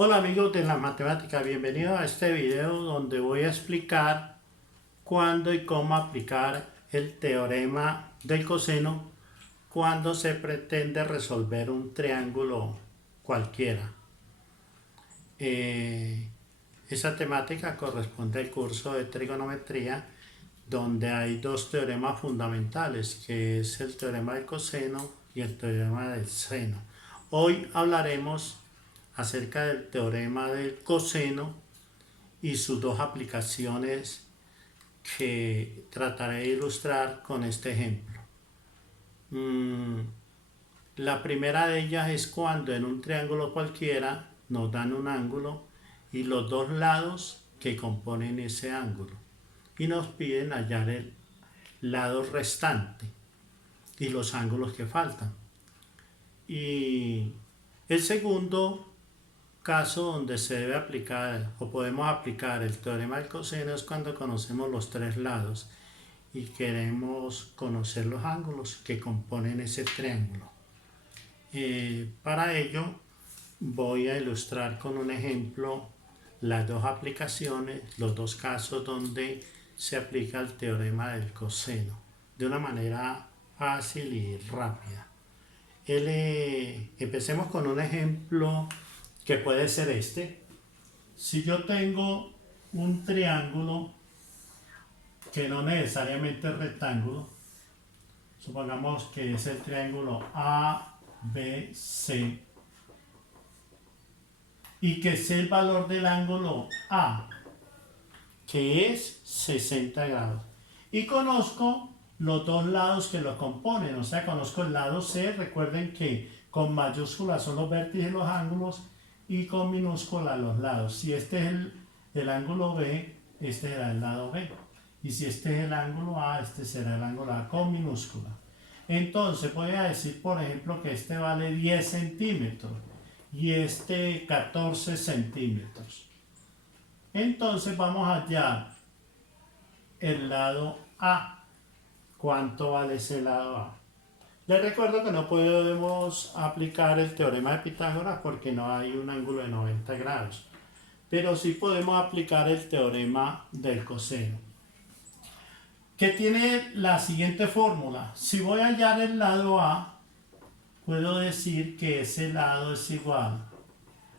Hola amigos de la matemática, bienvenidos a este video donde voy a explicar cuándo y cómo aplicar el teorema del coseno cuando se pretende resolver un triángulo cualquiera. Esa temática corresponde al curso de trigonometría donde hay dos teoremas fundamentales, que es el teorema del coseno y el teorema del seno. Hoy hablaremos acerca del teorema del coseno y sus dos aplicaciones que trataré de ilustrar con este ejemplo. La primera de ellas es cuando en un triángulo cualquiera nos dan un ángulo y los dos lados que componen ese ángulo y nos piden hallar el lado restante y los ángulos que faltan. Y el segundo caso donde se debe aplicar o podemos aplicar el teorema del coseno es cuando conocemos los tres lados y queremos conocer los ángulos que componen ese triángulo. Para ello voy a ilustrar con un ejemplo las dos aplicaciones, los dos casos donde se aplica el teorema del coseno de una manera fácil y rápida. Empecemos con un ejemplo que puede ser este. Si yo tengo un triángulo que no necesariamente es rectángulo, supongamos que es el triángulo ABC y que sé el valor del ángulo A, que es 60 grados, y conozco los dos lados que lo componen, o sea, conozco el lado C. Recuerden que con mayúsculas son los vértices y los ángulos y con minúscula los lados. Si este es el ángulo B, este será el lado B, y si este es el ángulo A, este será el ángulo A con minúscula. Entonces voy a decir, por ejemplo, que este vale 10 centímetros y este 14 centímetros. Entonces vamos a hallar el lado A. ¿Cuánto vale ese lado A? Les recuerdo que no podemos aplicar el teorema de Pitágoras porque no hay un ángulo de 90 grados, pero sí podemos aplicar el teorema del coseno, que tiene la siguiente fórmula. Si voy a hallar el lado A, puedo decir que ese lado es igual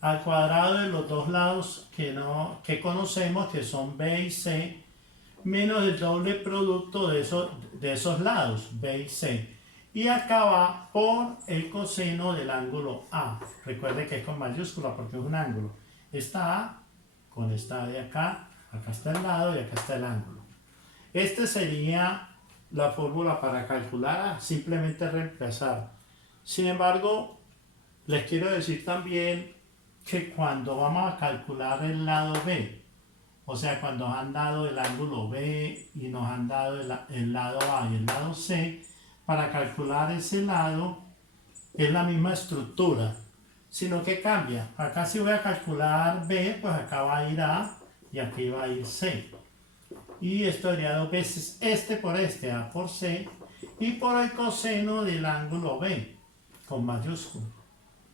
al cuadrado de los dos lados que conocemos, que son B y C, menos el doble producto de esos lados, B y C. Y acá va por el coseno del ángulo A. Recuerde que es con mayúscula porque es un ángulo. Esta A con esta A de acá, acá está el lado y acá está el ángulo. Esta sería la fórmula para calcular, simplemente reemplazar. Sin embargo, les quiero decir también que cuando vamos a calcular el lado B, o sea, cuando nos han dado el ángulo B y nos han dado el lado A y el lado C, para calcular ese lado es la misma estructura, sino que cambia. Acá si voy a calcular B, pues acá va a ir A y aquí va a ir C. Y esto haría dos veces este por este, A por C, y por el coseno del ángulo B, con mayúscula,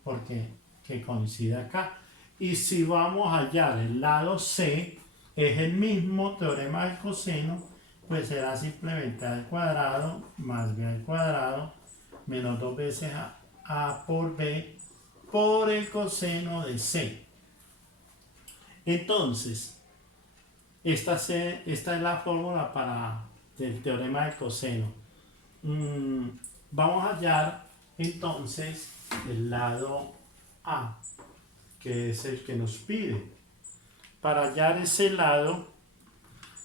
porque que coincide acá. Y si vamos a hallar el lado C, es el mismo teorema del coseno, pues será simplemente A al cuadrado más B al cuadrado menos dos veces A por B por el coseno de C. Entonces, esta es la fórmula del teorema del coseno. Vamos a hallar entonces el lado A, que es el que nos pide. Para hallar ese lado,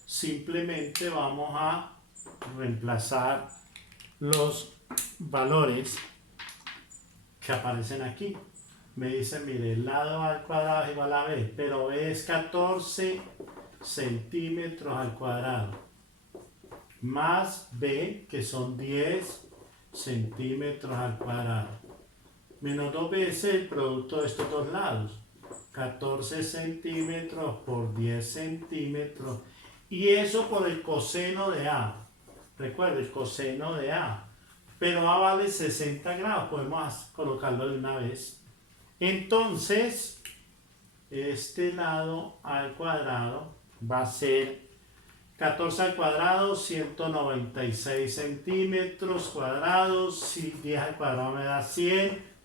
simplemente vamos a reemplazar los valores que aparecen aquí. Me dice, mire, el lado A al cuadrado es igual a B, pero B es 14 centímetros al cuadrado, más B, que son 10 centímetros al cuadrado, menos dos veces el producto de estos dos lados, 14 centímetros por 10 centímetros, y eso por el coseno de A. Recuerda, el coseno de A. Pero A vale 60 grados, podemos colocarlo de una vez. Entonces, este lado al cuadrado va a ser 14 al cuadrado, 196 centímetros cuadrados, si 10 al cuadrado me da 100,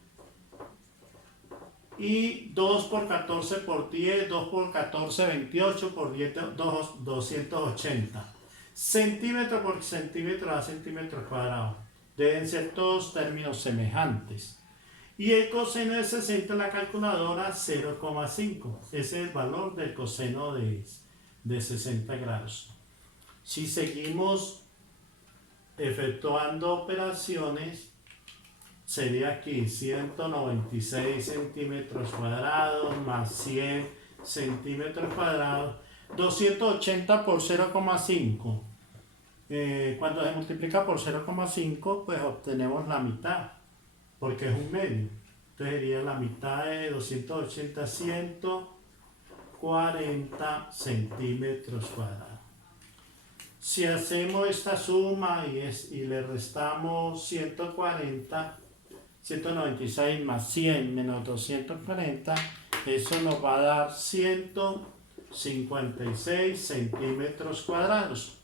y 2 por 14 por 10, 2 por 14, 28, por 10, 280. Centímetro por centímetro a centímetros cuadrados. Deben ser todos términos semejantes. Y el coseno de 60 en la calculadora, 0,5. Ese es el valor del coseno de 60 grados. Si seguimos efectuando operaciones, sería aquí 196 centímetros cuadrados más 100 centímetros cuadrados, 280 por 0,5. Cuando se multiplica por 0,5, pues obtenemos la mitad, porque es un medio. Entonces sería la mitad de 280, 140 centímetros cuadrados. Si hacemos esta suma y le restamos 196 más 100 menos 240, eso nos va a dar 156 centímetros cuadrados.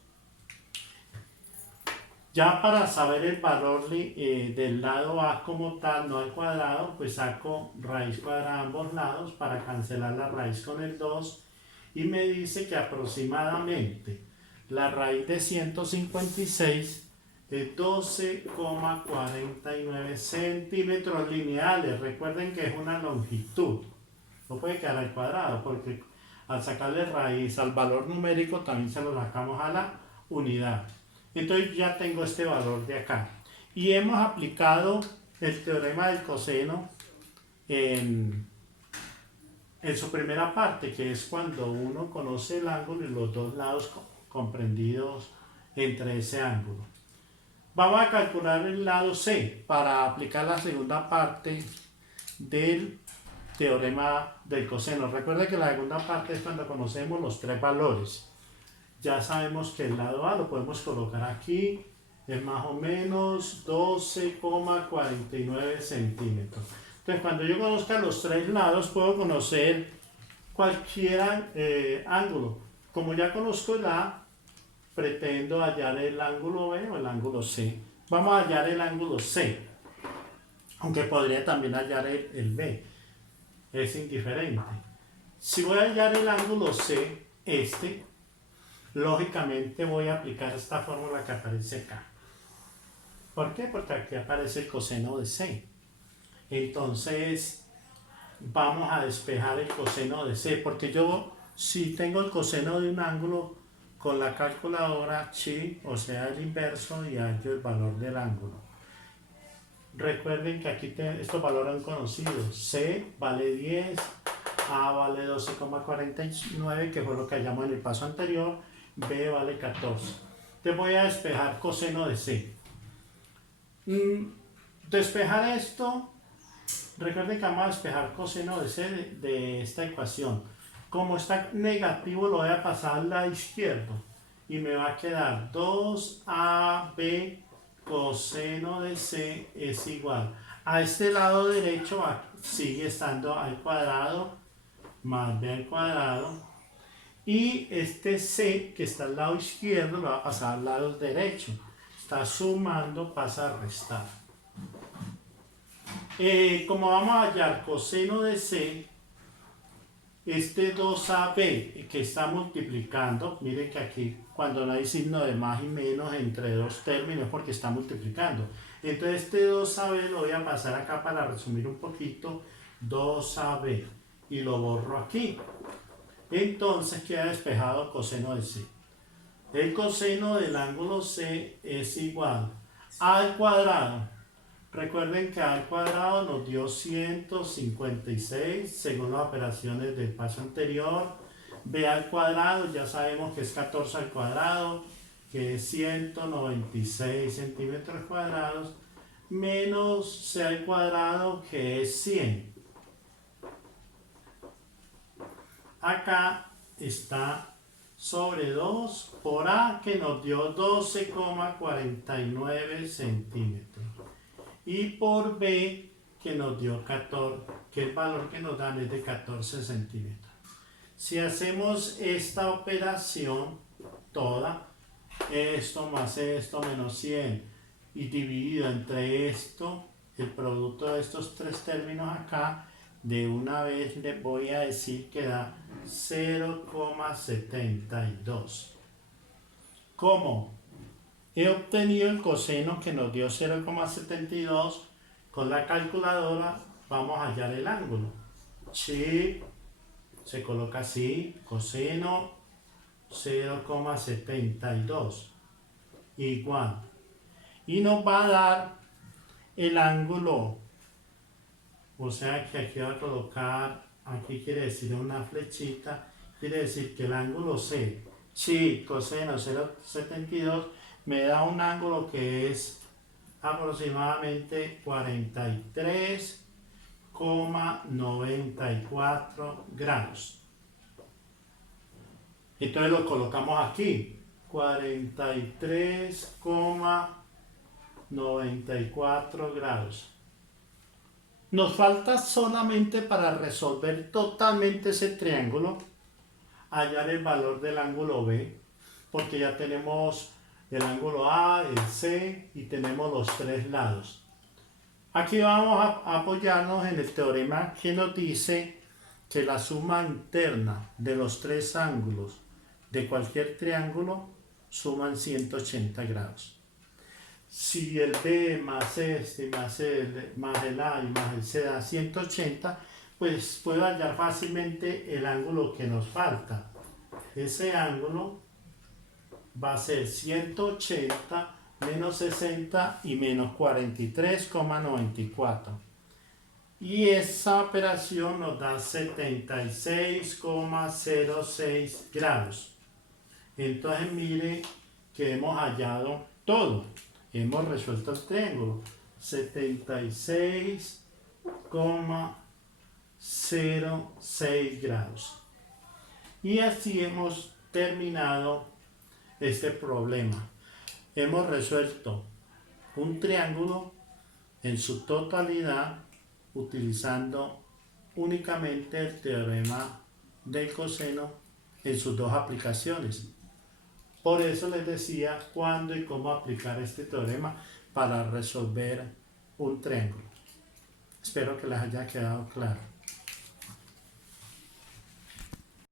Ya para saber el valor del lado A como tal, no al cuadrado, pues saco raíz cuadrada a ambos lados para cancelar la raíz con el 2, y me dice que aproximadamente la raíz de 156 es 12,49 centímetros lineales. Recuerden que es una longitud, no puede quedar al cuadrado, porque al sacarle raíz al valor numérico también se lo sacamos a la unidad. Entonces ya tengo este valor de acá. Y hemos aplicado el teorema del coseno en su primera parte, que es cuando uno conoce el ángulo y los dos lados comprendidos entre ese ángulo. Vamos a calcular el lado C para aplicar la segunda parte del teorema del coseno. Recuerda que la segunda parte es cuando conocemos los tres valores. Ya sabemos que el lado A lo podemos colocar aquí, es más o menos 12,49 centímetros. Entonces, cuando yo conozca los tres lados, puedo conocer cualquier ángulo. Como ya conozco el A, pretendo hallar el ángulo B o el ángulo C. Vamos a hallar el ángulo C, aunque podría también hallar el B. Es indiferente. Si voy a hallar el ángulo C, lógicamente voy a aplicar esta fórmula que aparece acá. ¿Por qué? Porque aquí aparece el coseno de C. Entonces, vamos a despejar el coseno de C, porque yo, si tengo el coseno de un ángulo, con la calculadora chi, o sea el inverso, y hallo el valor del ángulo. Recuerden que aquí estos valores son conocidos. C vale 10, A vale 12,49, que fue lo que hallamos en el paso anterior, B vale 14. Te voy a despejar coseno de C. Despejar esto, recuerden que vamos a despejar coseno de C de esta ecuación. Como está negativo, lo voy a pasar al lado izquierdo y me va a quedar 2AB coseno de C es igual. A este lado derecho sigue estando al cuadrado más B al cuadrado, y este C que está al lado izquierdo lo va a pasar al lado derecho. Está sumando, pasa a restar. Como vamos a hallar coseno de C, este 2AB que está multiplicando, miren que aquí cuando no hay signo de más y menos entre dos términos porque está multiplicando. Entonces este 2AB lo voy a pasar acá para resumir un poquito, 2AB, y lo borro aquí. Entonces queda despejado coseno de C. El coseno del ángulo C es igual a al cuadrado. Recuerden que A al cuadrado nos dio 156 según las operaciones del paso anterior. B al cuadrado ya sabemos que es 14 al cuadrado, que es 196 centímetros cuadrados, menos C al cuadrado, que es 100. Acá está sobre 2 por A, que nos dio 12,49 centímetros. Y por B, que nos dio 14, que el valor que nos dan es de 14 centímetros. Si hacemos esta operación toda, esto más esto menos 100 y dividido entre esto, el producto de estos tres términos acá, de una vez les voy a decir que da 0,72. ¿Cómo? He obtenido el coseno que nos dio 0,72. Con la calculadora vamos a hallar el ángulo. Sí, se coloca así, coseno 0,72 igual. Y nos va a dar el ángulo. O sea que aquí va a colocar, aquí quiere decir una flechita, quiere decir que el ángulo C, sí, coseno 0,72, me da un ángulo que es aproximadamente 43,94 grados. Entonces lo colocamos aquí, 43,94 grados. Nos falta solamente para resolver totalmente ese triángulo, hallar el valor del ángulo B, porque ya tenemos el ángulo A, el C y tenemos los tres lados. Aquí vamos a apoyarnos en el teorema que nos dice que la suma interna de los tres ángulos de cualquier triángulo suman 180 grados. Si el B más este más el A y más el C da 180, pues puedo hallar fácilmente el ángulo que nos falta. Ese ángulo va a ser 180 menos 60 y menos 43,94. Y esa operación nos da 76,06 grados. Entonces mire que hemos hallado todo. Hemos resuelto el triángulo. 76,06 grados. Y así hemos terminado este problema. Hemos resuelto un triángulo en su totalidad utilizando únicamente el teorema del coseno en sus dos aplicaciones. Por eso les decía cuándo y cómo aplicar este teorema para resolver un triángulo. Espero que les haya quedado claro.